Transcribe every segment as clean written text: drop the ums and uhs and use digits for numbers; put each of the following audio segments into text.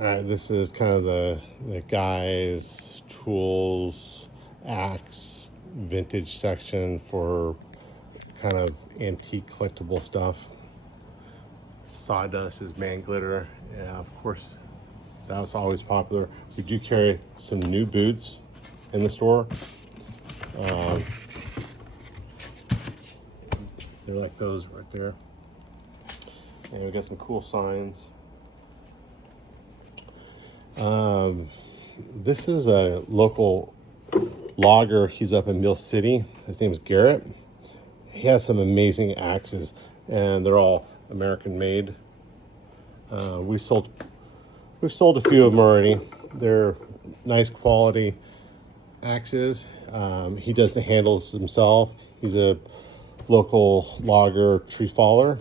All right, this is kind of the guys, tools, axe, vintage section for kind of antique collectible stuff. Sawdust is man glitter. Yeah, of course, that's always popular. We do carry some new boots in the store. They're like those right there. And we got some cool signs. This is a local logger. He's up in Mill City. His name's Garrett. He has some amazing axes, and they're all American made. We've sold a few of them already. They're nice quality axes. He does the handles himself. He's a local logger tree faller.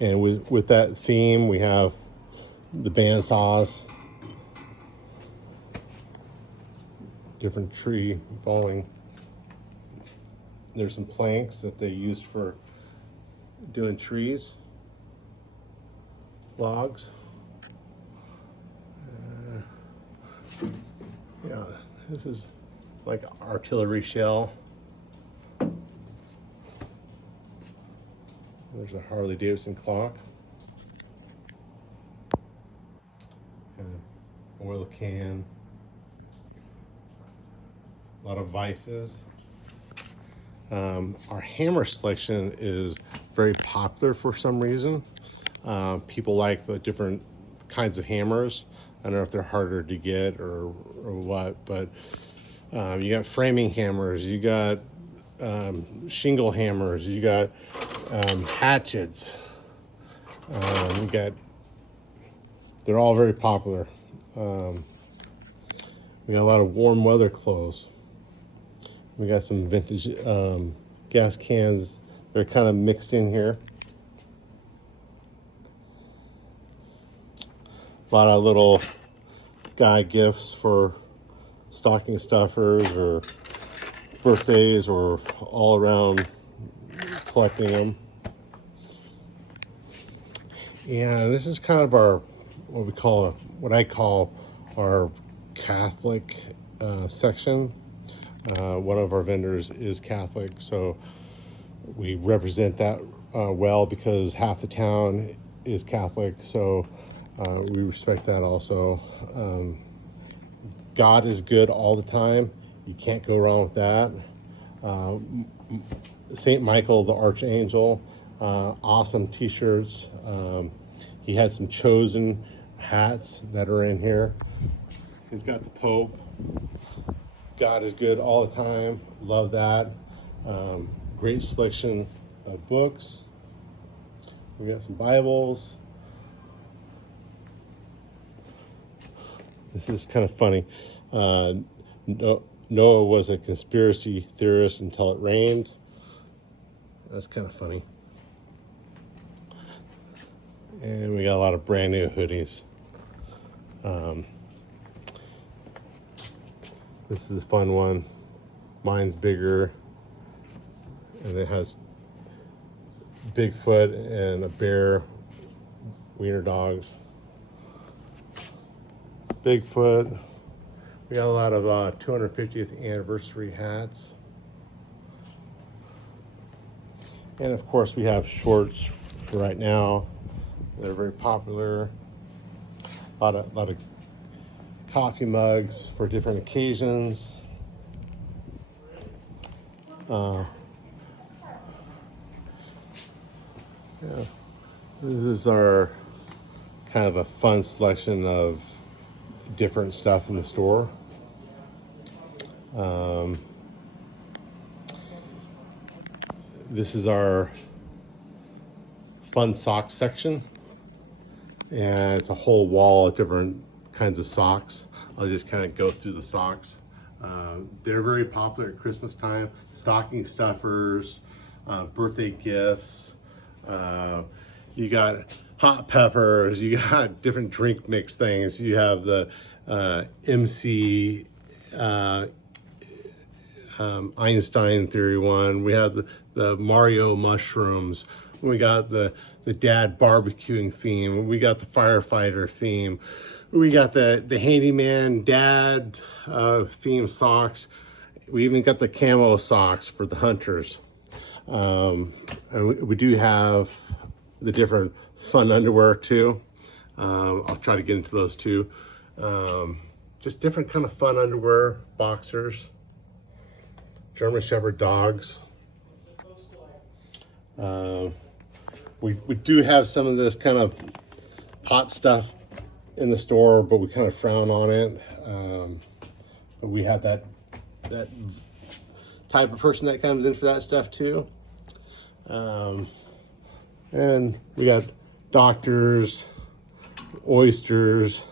And with that theme, we have the band saws, different tree falling. There's some planks that they used for doing trees, logs. Yeah, this is like artillery shell. There's a Harley Davidson clock. An oil can. A lot of vices. Our hammer selection is very popular for some reason. People like the different kinds of hammers. I don't know if they're harder to get or what, but you got framing hammers, you got shingle hammers, you got hatchets. They're all very popular. We got a lot of warm weather clothes. We got some vintage gas cans. They're kind of mixed in here. A lot of little guy gifts for stocking stuffers or birthdays or all around collecting them. And this is kind of our, what I call our Catholic section. One of our vendors is Catholic, so we represent that well because half the town is Catholic, so we respect that also. God is good all the time. You can't go wrong with that. Saint Michael the Archangel, awesome t-shirts. He had some chosen hats that are in here. He's got the Pope. God is good all the time. Love that. Great selection of books. We got some Bibles. This is kind of funny. Noah was a conspiracy theorist until it rained. That's kind of funny. And we got a lot of brand new hoodies. This is a fun one. Mine's bigger, and it has Bigfoot and a bear, wiener dogs. Bigfoot. We got a lot of 250th anniversary hats. And of course we have shorts for right now. They're very popular. A lot of coffee mugs for different occasions. Yeah. This is our kind of a fun selection of different stuff in the store. This is our fun socks section, and it's a whole wall of different kinds of socks. I'll just kind of go through the socks. They're very popular at Christmas time. Stocking stuffers, birthday gifts. You got hot peppers. You got different drink mix things. You have the MC Einstein Theory one. We have the Mario mushrooms. We got the dad barbecuing theme. We got the firefighter theme. We got the handyman dad theme socks. We even got the camo socks for the hunters. And we do have the different fun underwear too. I'll try to get into those too. Just different kind of fun underwear, boxers, German Shepherd dogs. We do have some of this kind of pot stuff in the store, but we kind of frown on it. But we have that type of person that comes in for that stuff too. And we got doctors, oysters,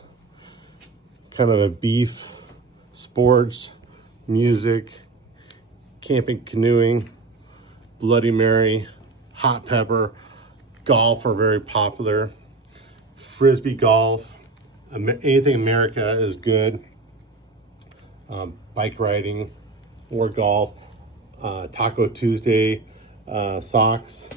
kind of a beef, sports, music, camping, canoeing, Bloody Mary, hot pepper, golf are very popular, frisbee golf, anything America is good, bike riding or golf, Taco Tuesday socks,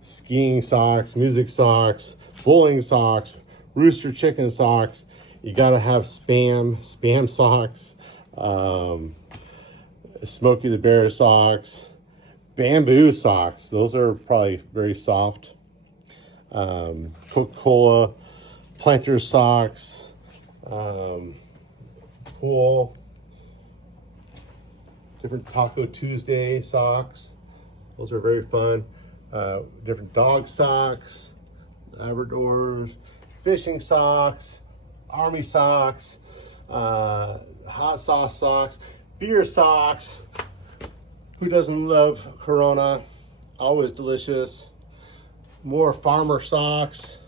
skiing socks, music socks, bowling socks, rooster chicken socks. You gotta have spam socks, Smokey the Bear socks, bamboo socks. Those are probably very soft. Coca-Cola, planter socks, cool. Different Taco Tuesday socks. Those are very fun. Different dog socks, Labradors, fishing socks, army socks, hot sauce socks, beer socks. Who doesn't love Corona? Always delicious. More farmer socks,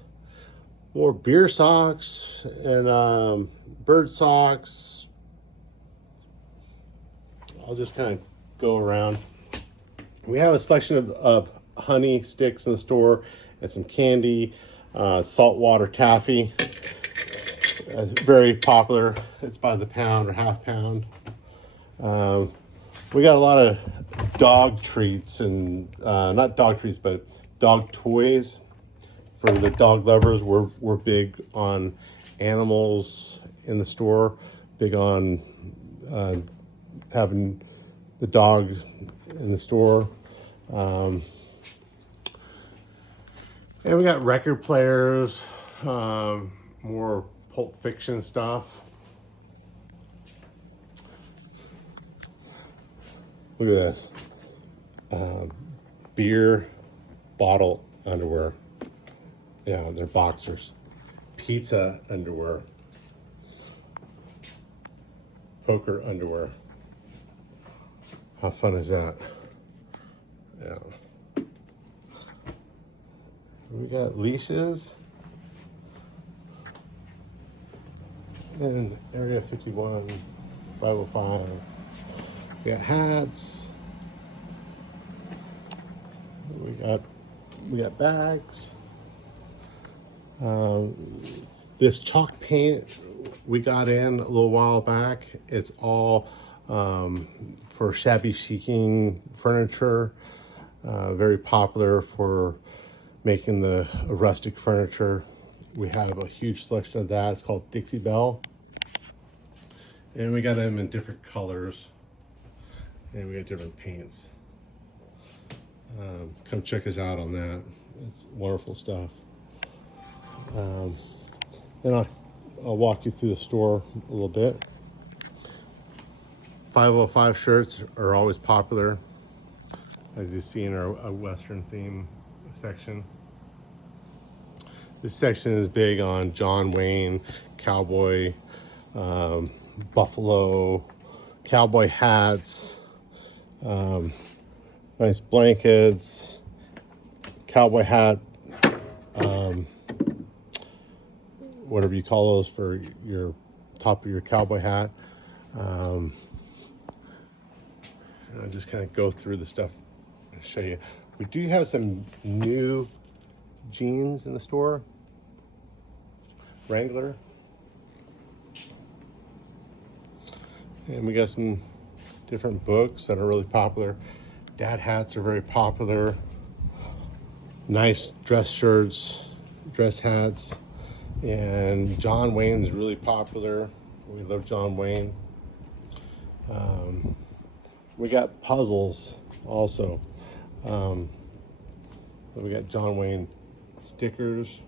more beer socks, and bird socks. I'll just kind of go around. We have a selection of honey sticks in the store and some candy, saltwater taffy. Very popular. It's by the pound or half pound. We got a lot of dog treats and not dog treats, but dog toys for the dog lovers. We're big on animals in the store, big on having the dog in the store. And we got record players, more Pulp Fiction stuff. Look at this. Beer bottle underwear. Yeah, they're boxers. Pizza underwear. Poker underwear. How fun is that? Yeah. We got leashes. And Area 51, 505. We got hats. We got bags. This chalk paint we got in a little while back. It's all for shabby chiking furniture. Very popular for making the rustic furniture. We have a huge selection of that. It's called Dixie Belle. And we got them in different colors. And we got different paints. Come check us out on that. It's wonderful stuff. Then I'll walk you through the store a little bit. 505 shirts are always popular, as you see in our Western theme section. This section is big on John Wayne, cowboy, buffalo, cowboy hats, nice blankets, cowboy hat, whatever you call those for your top of your cowboy hat. I'll just kind of go through the stuff and show you. We do have some new jeans in the store. Wrangler. And we got some different books that are really popular. Dad hats are very popular. Nice dress shirts, dress hats. And John Wayne's really popular. We love John Wayne. We got puzzles also. We got John Wayne stickers.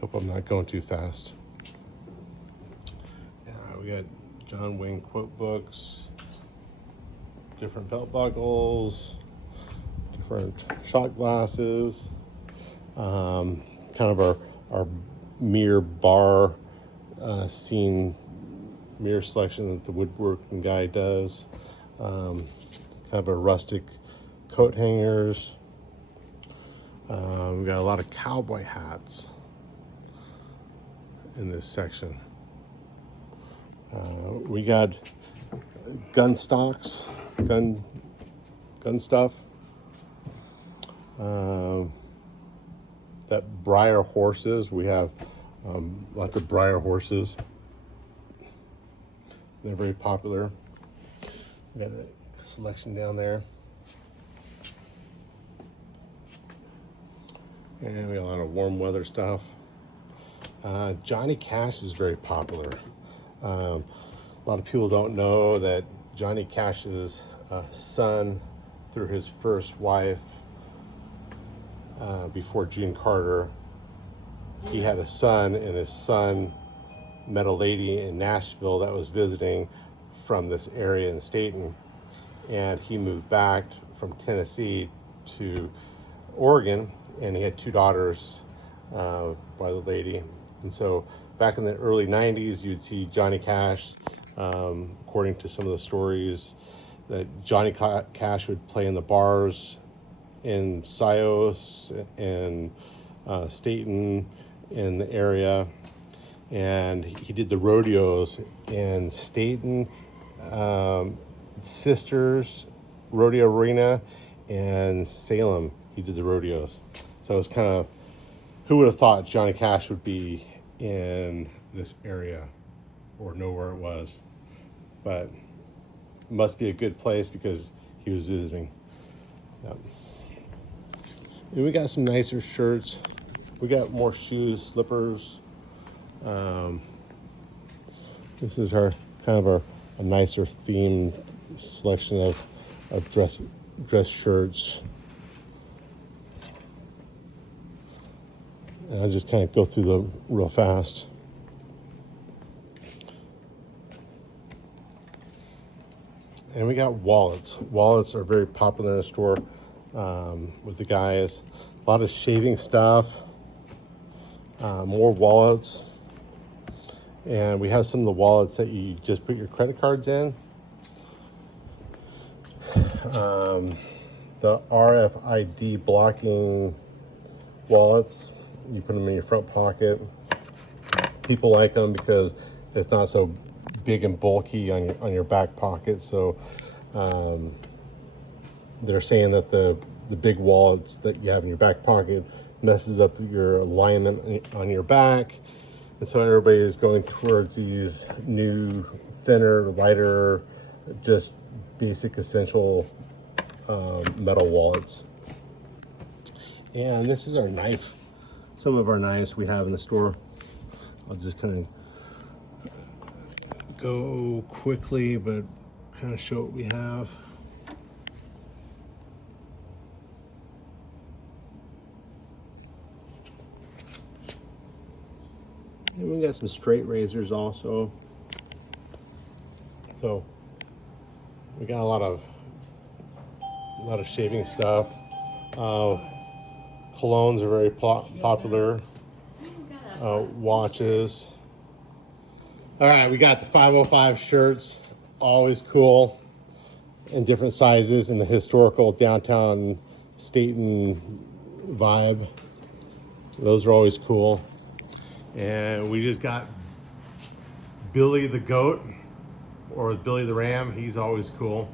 Hope I'm not going too fast. We got John Wayne quote books, different belt buckles, different shot glasses, kind of our mirror bar scene mirror selection that the woodworking guy does. Kind of a rustic coat hangers. We got a lot of cowboy hats in this section. We got gun stocks, gun stuff. That Briar horses. We have lots of Briar horses. They're very popular. We got a selection down there. And we got a lot of warm weather stuff. Johnny Cash is very popular. A lot of people don't know that Johnny Cash's son, through his first wife, before June Carter, he had a son, and his son met a lady in Nashville that was visiting from this area in Staten, and he moved back from Tennessee to Oregon, and he had 2 daughters by the lady. And so back in the early 90s, you'd see Johnny Cash, according to some of the stories, that Johnny Cash would play in the bars in Sios and Staten, in the area. And he did the rodeos in Staten, Sisters Rodeo Arena, and Salem. He did the rodeos. So it's kind of, who would have thought Johnny Cash would be in this area or know where it was? But it must be a good place because he was visiting. Yep. And we got some nicer shirts. We got more shoes, slippers. This is our kind of a nicer theme selection of dress shirts. And I'll just kind of go through them real fast. And we got wallets. Wallets are very popular in the store with the guys. A lot of shaving stuff, more wallets. And we have some of the wallets that you just put your credit cards in. The RFID blocking wallets, you put them in your front pocket. People like them because it's not so big and bulky on your back pocket. So they're saying that the big wallets that you have in your back pocket messes up your alignment on your back. And so everybody is going towards these new, thinner, lighter, just basic essential metal wallets. And this is our knife. Some of our knives we have in the store. I'll just kind of go quickly, but kind of show what we have. And we got some straight razors also. So we got a lot of shaving stuff. Colognes are very popular. Watches. All right, we got the 505 shirts, always cool, in different sizes in the historical downtown Staten vibe. Those are always cool. And we just got Billy the Goat, or Billy the Ram. He's always cool.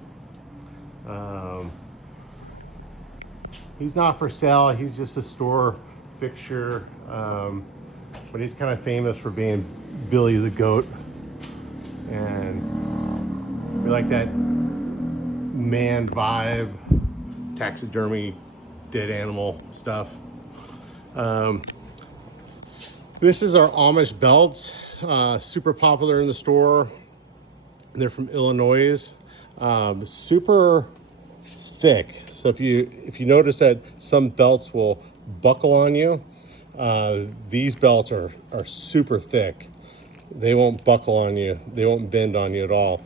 He's not for sale. He's just a store fixture. But he's kind of famous for being Billy the Goat. And we like that man vibe, taxidermy, dead animal stuff. This is our Amish belts, super popular in the store. They're from Illinois, super thick. So if you notice that some belts will buckle on you, these belts are super thick. They won't buckle on you. They won't bend on you at all.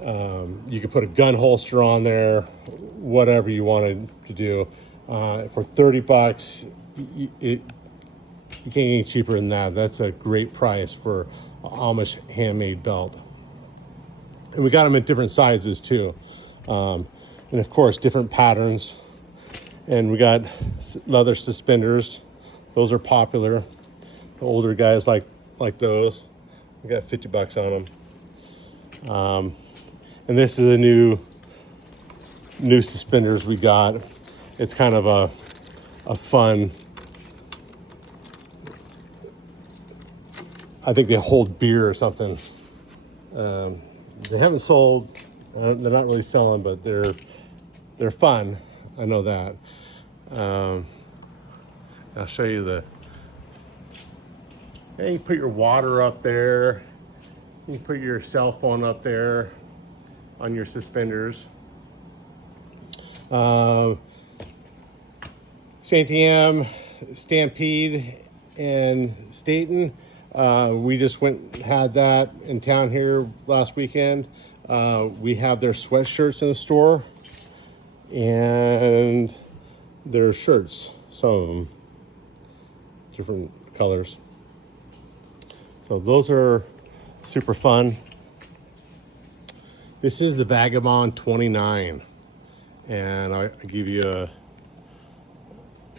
You can put a gun holster on there, whatever you wanted to do. For $30, you can't get any cheaper than that. That's a great price for an Amish handmade belt. And we got them in different sizes too. And of course, different patterns. And we got leather suspenders. Those are popular. The older guys like those. We got $50 on them. And this is a new suspenders we got. It's kind of a fun, I think they hold beer or something. They haven't sold, they're not really selling, but they're fun. I know that. I'll show you you put your water up there. You can put your cell phone up there on your suspenders. St. Am, Stampede, and Staten. We just went and had that in town here last weekend. We have their sweatshirts in the store and their shirts, some of them, different colors. So those are super fun. This is the Vagabond 29, and I give you a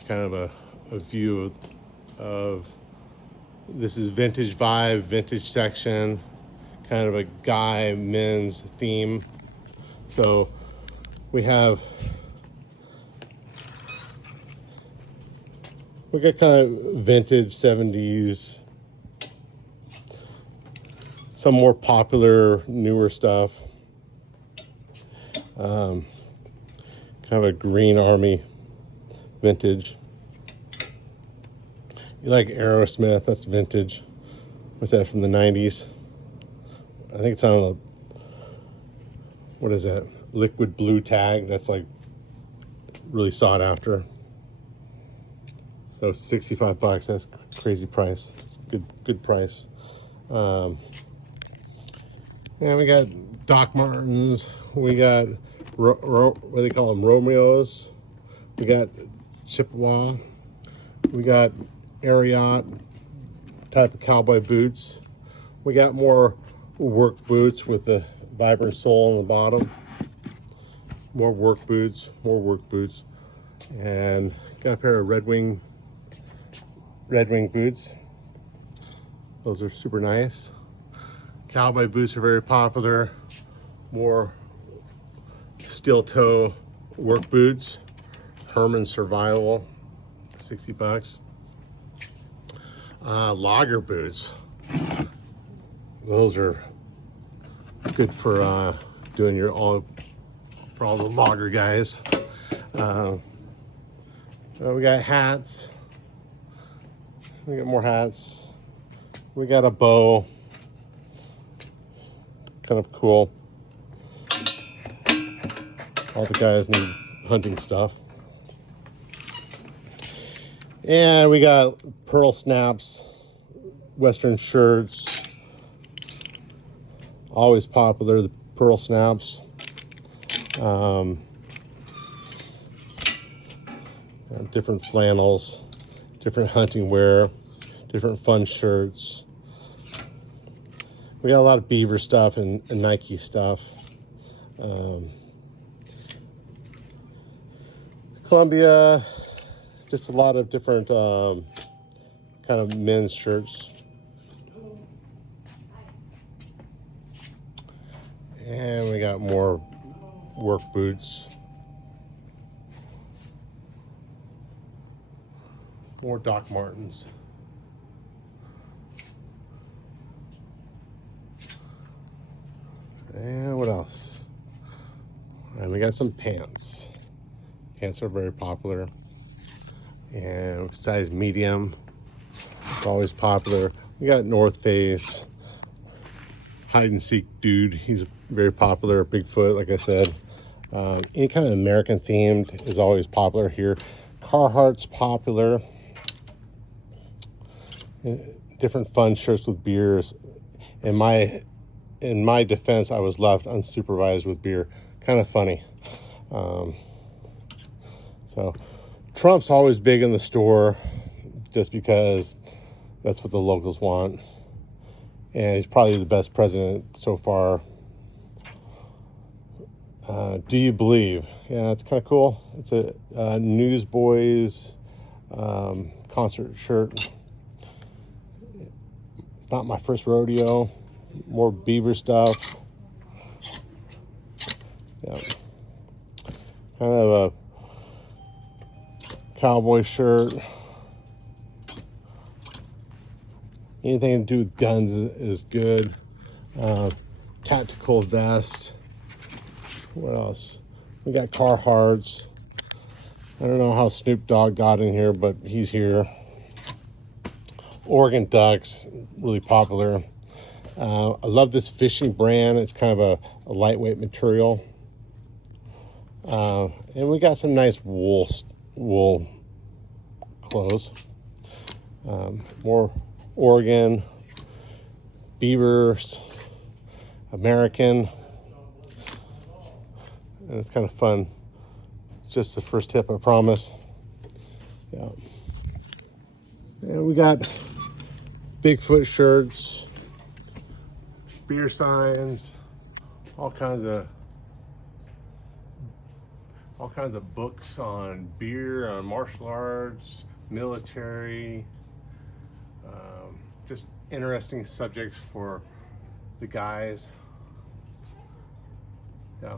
kind of a view of this is vintage vibe, vintage section, kind of a guy men's theme. So we got kind of vintage 70s, some more popular, newer stuff. Kind of a green army vintage. You like Aerosmith, that's vintage. What's that, from the 90s? I think it's on what is that? Liquid blue tag. That's like really sought after. So $65, that's a crazy price. It's good price. And we got Doc Martens. We got what do they call them? Romeos. We got Chippewa. We got Ariat type of cowboy boots. We got more work boots with the vibrant sole on the bottom. More work boots. And got a pair of Red Wing boots. Those are super nice. Cowboy boots are very popular. More steel toe work boots. Herman Survival, $60. Logger boots. Those are good for doing for all the logger guys. We got hats. We got more hats. We got a bow. Kind of cool. All the guys need hunting stuff. And we got pearl snaps, Western shirts. Always popular, the pearl snaps. Different flannels, different hunting wear, different fun shirts. We got a lot of Beaver stuff and Nike stuff. Columbia, just a lot of different kind of men's shirts. And we got more work boots. More Doc Martens. And what else? And we got some pants. Pants are very popular. And size medium, it's always popular. We got North Face, hide and seek dude. He's very popular. Bigfoot, like I said. Any kind of American themed is always popular here. Carhartt's popular. Different fun shirts with beers. In my defense, I was left unsupervised with beer. Kind of funny. So Trump's always big in the store just because that's what the locals want. And he's probably the best president so far. Do you believe? Yeah, it's kind of cool. It's a Newsboys concert shirt. It's not my first rodeo. More Beaver stuff. Yeah. Kind of a cowboy shirt. Anything to do with guns is good. Tactical vest. What else? We got Carhartts. I don't know how Snoop Dogg got in here, but he's here. Oregon Ducks, really popular. I love this fishing brand. It's kind of a lightweight material. And we got some nice wool clothes. More Oregon, Beavers, American. And it's kind of fun. It's just the first tip, I promise. Yeah. And we got Bigfoot shirts, beer signs, all kinds of books on beer, on martial arts, military, just interesting subjects for the guys. Yeah.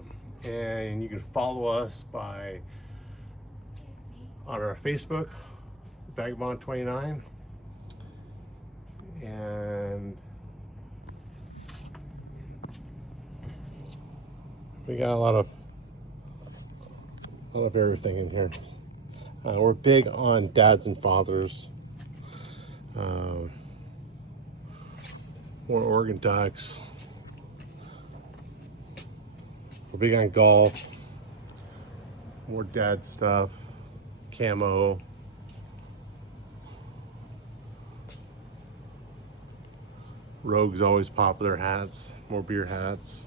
And you can follow us on our Facebook, Vagabond29, and we got a lot of everything in here. We're big on dads and fathers. More Oregon Ducks. We're big on golf. More dad stuff. Camo. Rogue's always popular. Hats. More beer hats.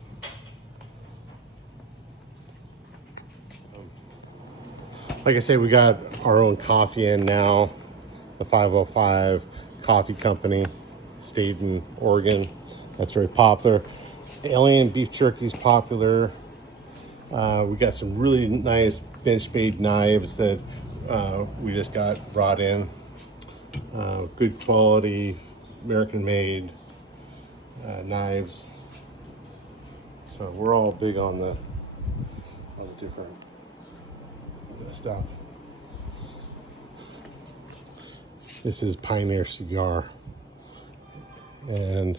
Like I said, we got our own coffee in now. The 505 Coffee Company, Stayton, Oregon. That's very popular. Alien beef jerky is popular. We got some really nice bench made knives that we just got brought in. Good quality, American made knives. So we're all big on the different stuff. This is Pioneer Cigar, and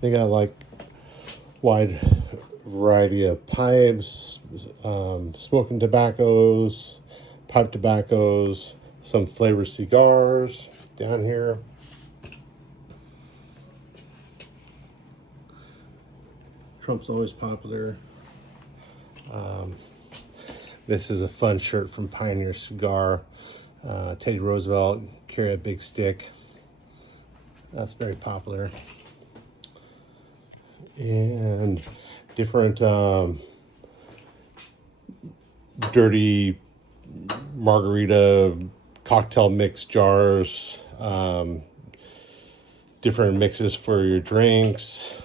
they got like wide variety of pipes, smoking tobaccos, pipe tobaccos, some flavored cigars down here. Trump's always popular. This is a fun shirt from Pioneer Cigar. Teddy Roosevelt carried a big stick. That's very popular. And different dirty margarita cocktail mix jars, different mixes for your drinks.